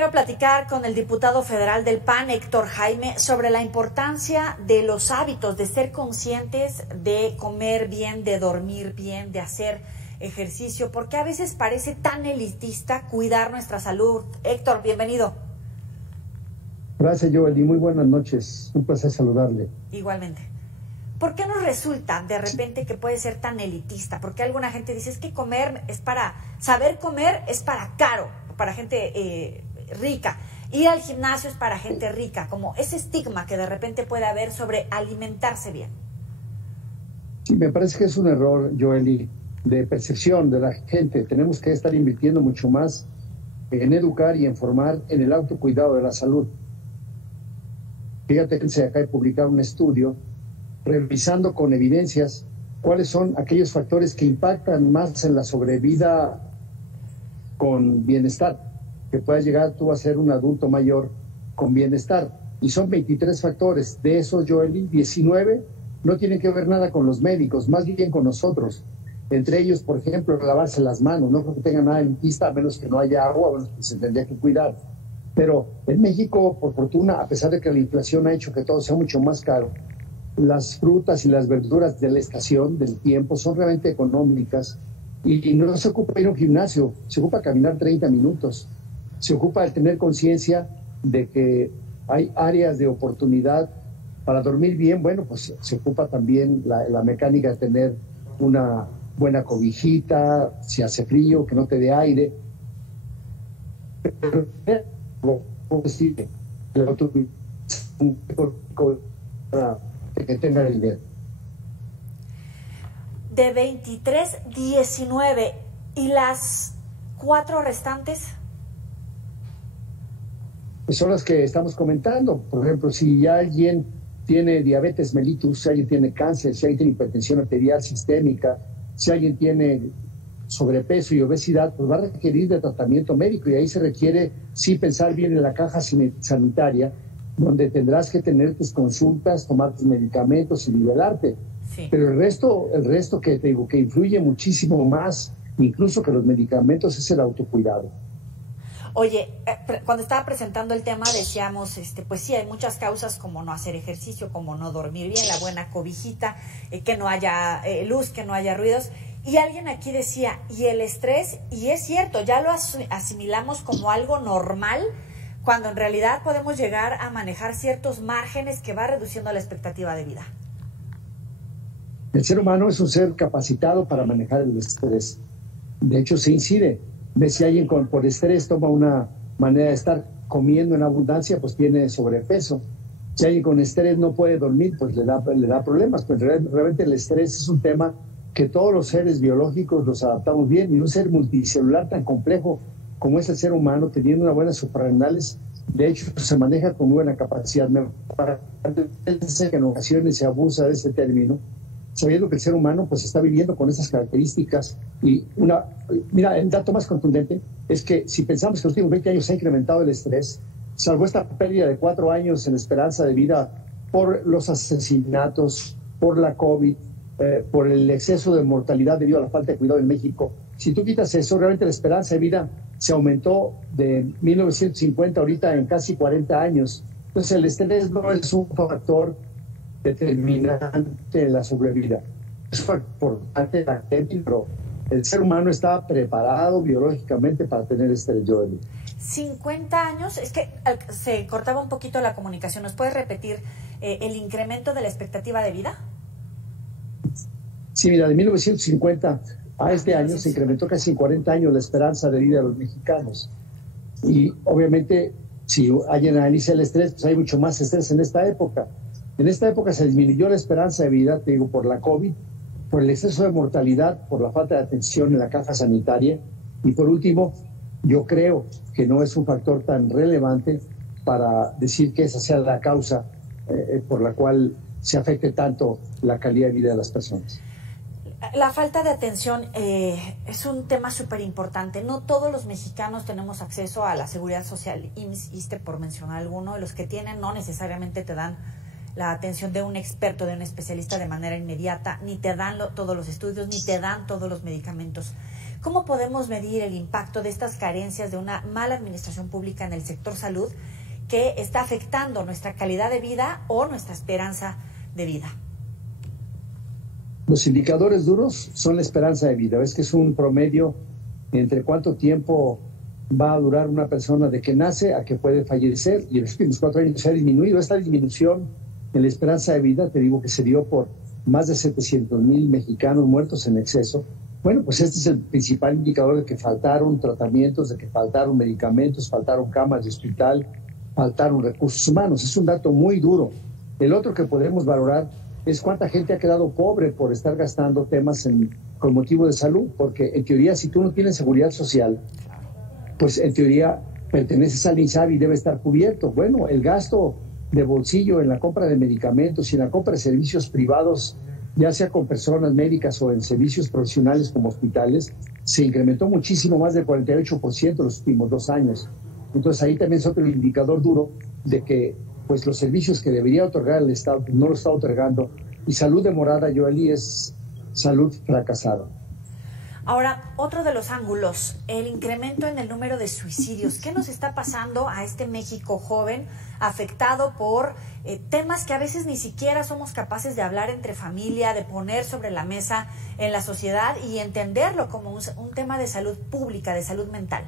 Quiero platicar con el diputado federal del PAN, Héctor Jaime, sobre la importancia de los hábitos, de ser conscientes de comer bien, de dormir bien, de hacer ejercicio, porque a veces parece tan elitista cuidar nuestra salud. Héctor, bienvenido. Gracias, Joel, y muy buenas noches. Un placer saludarle. Igualmente. ¿Por qué nos resulta de repente que puede ser tan elitista? Porque alguna gente dice, es que comer es para, saber comer es para caro, para gente rica. Ir al gimnasio es para gente rica, como ese estigma que de repente puede haber sobre alimentarse bien. Sí, me parece que es un error, Joely, de percepción de la gente. Tenemos que estar invirtiendo mucho más en educar y en formar en el autocuidado de la salud. Fíjate que se acaba de publicar un estudio revisando con evidencias cuáles son aquellos factores que impactan más en la sobrevida con bienestar, que puedas llegar tú a ser un adulto mayor con bienestar. Y son 23 factores. De esos, Joely, 19 no tienen que ver nada con los médicos, más bien con nosotros. Entre ellos, por ejemplo, lavarse las manos. No creo que tenga nada elitista, a menos que no haya agua, bueno, pues se tendría que cuidar. Pero en México, por fortuna, a pesar de que la inflación ha hecho que todo sea mucho más caro, las frutas y las verduras de la estación, del tiempo, son realmente económicas. Y no se ocupa ir a un gimnasio, se ocupa caminar 30 minutos. Se ocupa de tener conciencia de que hay áreas de oportunidad para dormir bien. Bueno, pues se ocupa también la mecánica de tener una buena cobijita, si hace frío, que no te dé aire. Pero, que tenga el dinero. De 23, 19 y las 4 restantes. Son las que estamos comentando. Por ejemplo, si ya alguien tiene diabetes mellitus, si alguien tiene cáncer, si alguien tiene hipertensión arterial sistémica, si alguien tiene sobrepeso y obesidad, pues va a requerir de tratamiento médico, y ahí se requiere sí pensar bien en la caja sanitaria, donde tendrás que tener tus consultas, tomar tus medicamentos y nivelarte. Sí. Pero el resto que te digo, que influye muchísimo más, incluso que los medicamentos, es el autocuidado. Oye, cuando estaba presentando el tema decíamos, pues sí, hay muchas causas como no hacer ejercicio, como no dormir bien, la buena cobijita, que no haya luz, que no haya ruidos. Y alguien aquí decía, y el estrés, y es cierto, ya lo asimilamos como algo normal, cuando en realidad podemos llegar a manejar ciertos márgenes que va reduciendo la expectativa de vida. El ser humano es un ser capacitado para manejar el estrés. De hecho, se incide. Si alguien por estrés toma una manera de estar comiendo en abundancia, pues tiene sobrepeso. Si alguien con estrés no puede dormir, pues le da problemas. Pues realmente el estrés es un tema que todos los seres biológicos los adaptamos bien, y un ser multicelular tan complejo como es el ser humano, teniendo unas buenas suprarrenales, de hecho se maneja con buena capacidad. Me parece que en ocasiones se abusa de ese término, sabiendo que el ser humano pues está viviendo con esas características. Y mira, el dato más contundente es que si pensamos que los últimos 20 años se ha incrementado el estrés, salvo esta pérdida de 4 años en esperanza de vida por los asesinatos, por la COVID, por el exceso de mortalidad debido a la falta de cuidado en México, si tú quitas eso, realmente la esperanza de vida se aumentó de 1950 ahorita en casi 40 años. Entonces el estrés no es un factor determinante en la sobrevida. Es importante la gente, pero el ser humano está preparado biológicamente para tener estrés, Joely. 50 años, es que se cortaba un poquito la comunicación. ¿Nos puedes repetir el incremento de la expectativa de vida? Sí, mira, de 1950 a este año se incrementó casi en 40 años la esperanza de vida de los mexicanos. Y obviamente, si alguien analiza el estrés, pues hay mucho más estrés en esta época. En esta época se disminuyó la esperanza de vida, te digo, por la COVID, por el exceso de mortalidad, por la falta de atención en la caja sanitaria. Y por último, yo creo que no es un factor tan relevante para decir que esa sea la causa por la cual se afecte tanto la calidad de vida de las personas. La falta de atención es un tema súper importante. No todos los mexicanos tenemos acceso a la seguridad social, IMSS, ISSSTE, por mencionar alguno. De los que tienen no necesariamente te dan la atención de un experto, de un especialista de manera inmediata, ni te dan todos los estudios, ni te dan todos los medicamentos. ¿Cómo podemos medir el impacto de estas carencias de una mala administración pública en el sector salud que está afectando nuestra calidad de vida o nuestra esperanza de vida? Los indicadores duros son la esperanza de vida. Ves que es un promedio entre cuánto tiempo va a durar una persona de que nace a que puede fallecer, y en los últimos 4 años se ha disminuido. Esta disminución en la esperanza de vida, te digo que se dio por más de 700,000 mexicanos muertos en exceso. Bueno, pues este es el principal indicador de que faltaron tratamientos, de que faltaron medicamentos, faltaron camas de hospital, faltaron recursos humanos. Es un dato muy duro. El otro que podemos valorar es cuánta gente ha quedado pobre por estar gastando temas con motivo de salud, porque en teoría si tú no tienes seguridad social, pues en teoría perteneces al INSABI y debe estar cubierto. Bueno, el gasto de bolsillo en la compra de medicamentos y en la compra de servicios privados, ya sea con personas médicas o en servicios profesionales como hospitales, se incrementó muchísimo, más del 48% los últimos 2 años. Entonces ahí también es otro indicador duro de que pues los servicios que debería otorgar el Estado no lo está otorgando, y salud demorada, Joely, es salud fracasada. Ahora, otro de los ángulos, el incremento en el número de suicidios. ¿Qué nos está pasando a este México joven afectado por temas que a veces ni siquiera somos capaces de hablar entre familia, de poner sobre la mesa en la sociedad y entenderlo como un tema de salud pública, de salud mental?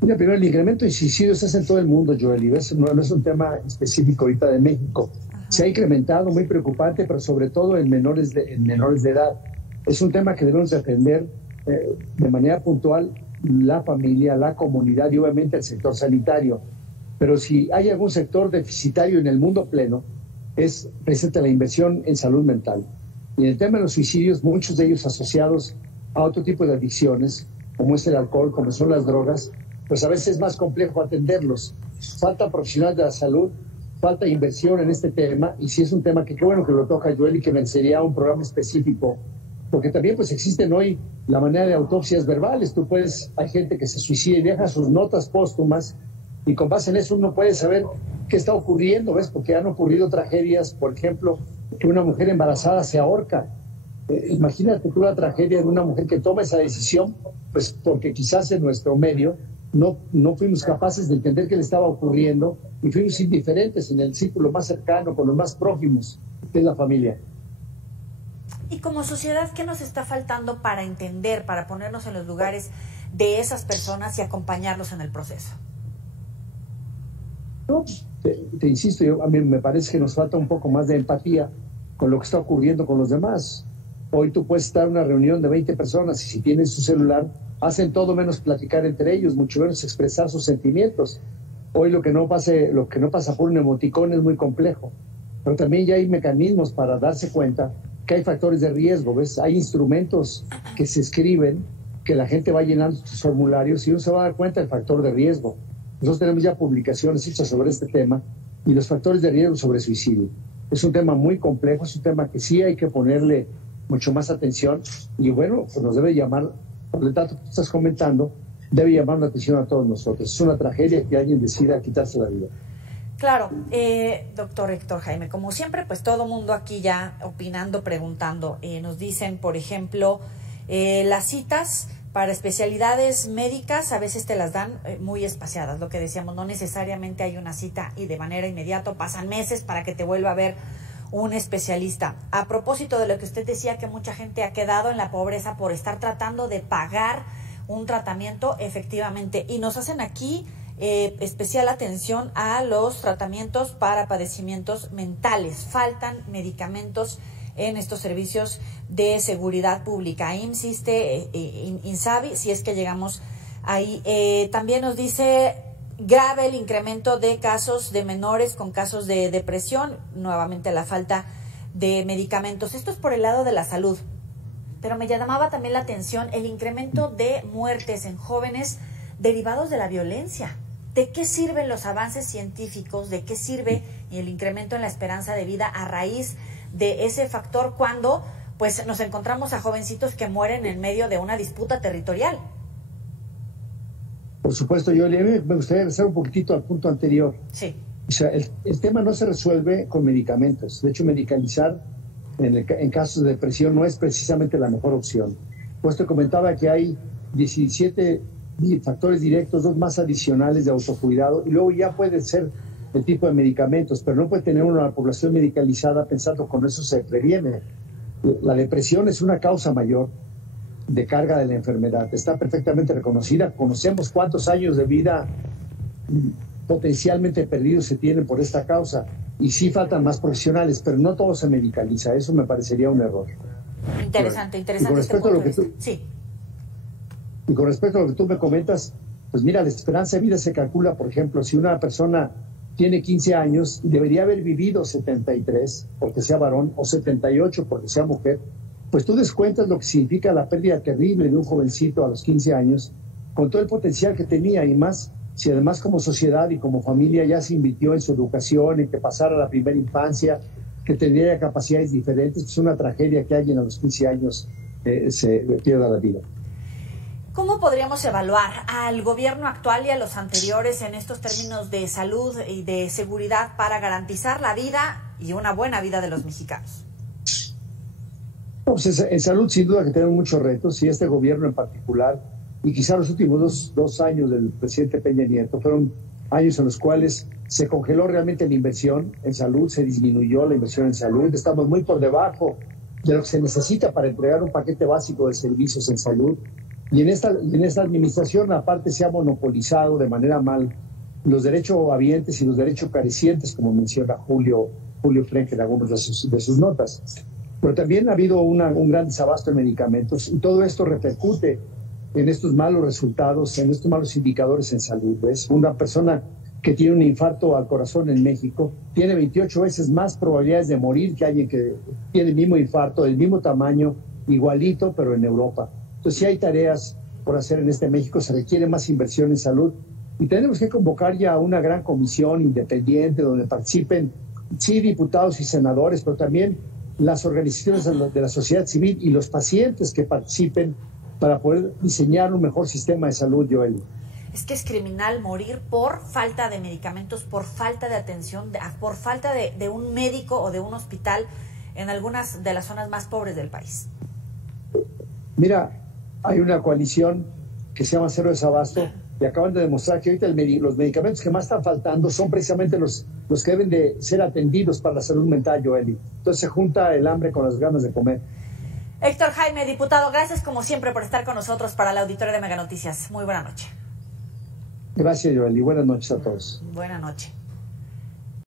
Mira, primero, el incremento de suicidios es en todo el mundo, Joely. No es un tema específico ahorita de México. Ajá. Se ha incrementado, muy preocupante, pero sobre todo en menores de edad. Es un tema que debemos de atender de manera puntual la familia, la comunidad y obviamente el sector sanitario. Pero si hay algún sector deficitario en el mundo pleno, es presente la inversión en salud mental. Y en el tema de los suicidios, muchos de ellos asociados a otro tipo de adicciones, como es el alcohol, como son las drogas, pues a veces es más complejo atenderlos. Falta profesional de la salud, falta inversión en este tema, y si es un tema que qué bueno que lo toca Joely, que merecería un programa específico, porque también pues existen hoy la manera de autopsias verbales. Hay gente que se suicida y deja sus notas póstumas, y con base en eso uno puede saber qué está ocurriendo, ¿ves? Porque han ocurrido tragedias, por ejemplo, que una mujer embarazada se ahorca. Imagínate tú la tragedia de una mujer que toma esa decisión, pues porque quizás en nuestro medio no fuimos capaces de entender qué le estaba ocurriendo y fuimos indiferentes en el círculo más cercano, con los más prójimos, que es la familia. Y como sociedad, ¿qué nos está faltando para entender, para ponernos en los lugares de esas personas y acompañarlos en el proceso? No, te insisto, a mí me parece que nos falta un poco más de empatía con lo que está ocurriendo con los demás. Hoy tú puedes estar en una reunión de 20 personas y si tienen su celular, hacen todo menos platicar entre ellos, mucho menos expresar sus sentimientos. Hoy lo que no pasa por un emoticón es muy complejo. Pero también ya hay mecanismos para darse cuenta que hay factores de riesgo, ¿ves? Hay instrumentos que se escriben, que la gente va llenando sus formularios y uno se va a dar cuenta del factor de riesgo. Nosotros tenemos ya publicaciones hechas sobre este tema y los factores de riesgo sobre suicidio. Es un tema muy complejo, es un tema que sí hay que ponerle mucho más atención y bueno, pues nos debe llamar, por el dato que estás comentando, debe llamar la atención a todos nosotros. Es una tragedia que alguien decida quitarse la vida. Claro, doctor Héctor Jaime, como siempre, pues todo mundo aquí ya opinando, preguntando. Nos dicen, por ejemplo, las citas para especialidades médicas a veces te las dan muy espaciadas. Lo que decíamos, no necesariamente hay una cita y de manera inmediata, pasan meses para que te vuelva a ver un especialista. A propósito de lo que usted decía, que mucha gente ha quedado en la pobreza por estar tratando de pagar un tratamiento, efectivamente, y nos hacen aquí especial atención a los tratamientos para padecimientos mentales. Faltan medicamentos en estos servicios de seguridad pública. Insiste INSABI, si es que llegamos ahí. También nos dice grave el incremento de casos de menores con casos de depresión, nuevamente la falta de medicamentos. Esto es por el lado de la salud, pero me llamaba también la atención el incremento de muertes en jóvenes derivados de la violencia. ¿De qué sirven los avances científicos? ¿De qué sirve el incremento en la esperanza de vida a raíz de ese factor cuando pues nos encontramos a jovencitos que mueren en medio de una disputa territorial? Por supuesto, yo me gustaría regresar un poquitito al punto anterior. Sí. O sea, el tema no se resuelve con medicamentos. De hecho, medicalizar en casos de depresión no es precisamente la mejor opción. Pues te comentaba que hay 17 factores directos, 2 más adicionales de autocuidado, y luego ya puede ser el tipo de medicamentos, pero no puede tener una población medicalizada pensando que con eso se previene. La depresión es una causa mayor de carga de la enfermedad, está perfectamente reconocida, conocemos cuántos años de vida potencialmente perdidos se tienen por esta causa, y sí faltan más profesionales, pero no todo se medicaliza, eso me parecería un error. Interesante, interesante. Y con respecto a lo que tú, sí. Y con respecto a lo que tú me comentas, pues mira, la esperanza de vida se calcula, por ejemplo, si una persona tiene 15 años, debería haber vivido 73 porque sea varón o 78 porque sea mujer, pues tú descuentas lo que significa la pérdida terrible de un jovencito a los 15 años, con todo el potencial que tenía, y más si además como sociedad y como familia ya se invirtió en su educación, en que pasara la primera infancia, que tendría capacidades diferentes, pues una tragedia que alguien a los 15 años se pierda la vida. ¿Cómo podríamos evaluar al gobierno actual y a los anteriores en estos términos de salud y de seguridad para garantizar la vida y una buena vida de los mexicanos? Pues en salud sin duda que tenemos muchos retos, y este gobierno en particular, y quizá los últimos dos años del presidente Peña Nieto, fueron años en los cuales se congeló realmente la inversión en salud, se disminuyó la inversión en salud, estamos muy por debajo de lo que se necesita para entregar un paquete básico de servicios en salud. Y en esta administración, aparte, se ha monopolizado de manera mal los derechohabientes y los derechos carecientes, como menciona Julio Frenk en algunas de sus notas. Pero también ha habido un gran desabasto de medicamentos, y todo esto repercute en estos malos resultados, en estos malos indicadores en salud. ¿Ves? Una persona que tiene un infarto al corazón en México tiene 28 veces más probabilidades de morir que alguien que tiene el mismo infarto, del mismo tamaño, igualito, pero en Europa. Entonces, sí hay tareas por hacer en México, se requiere más inversión en salud, y tenemos que convocar ya una gran comisión independiente donde participen, sí, diputados y senadores, pero también las organizaciones de la sociedad civil y los pacientes que participen para poder diseñar un mejor sistema de salud, Joel. Es que es criminal morir por falta de medicamentos, por falta de atención, por falta de un médico o de un hospital en algunas de las zonas más pobres del país. Mira, hay una coalición que se llama Cero Desabasto, y acaban de demostrar que ahorita los medicamentos que más están faltando son precisamente los que deben de ser atendidos para la salud mental, Joeli. Entonces se junta el hambre con las ganas de comer. Héctor Jaime, diputado, gracias como siempre por estar con nosotros para el auditorio de Mega Noticias. Muy buena noche. Gracias, Joeli. Buenas noches a todos. Buenas noches.